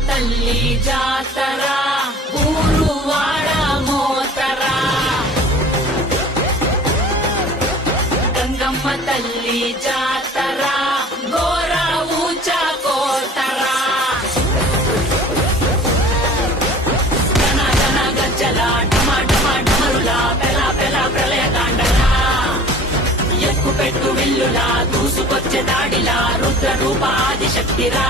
తల్లి జాతర ఊరు వాడ మోతర గంగమ్మ తల్లి జాతర గోర ఊచ కోతర జన జన గజ్జల డమ డమ డమరుల పెల పెల ప్రళయ తాండల ఎక్కు పెట్టు విల్లులా దూసుకొచ్చే దాడిలా రుద్ర రూపాది శక్తిరా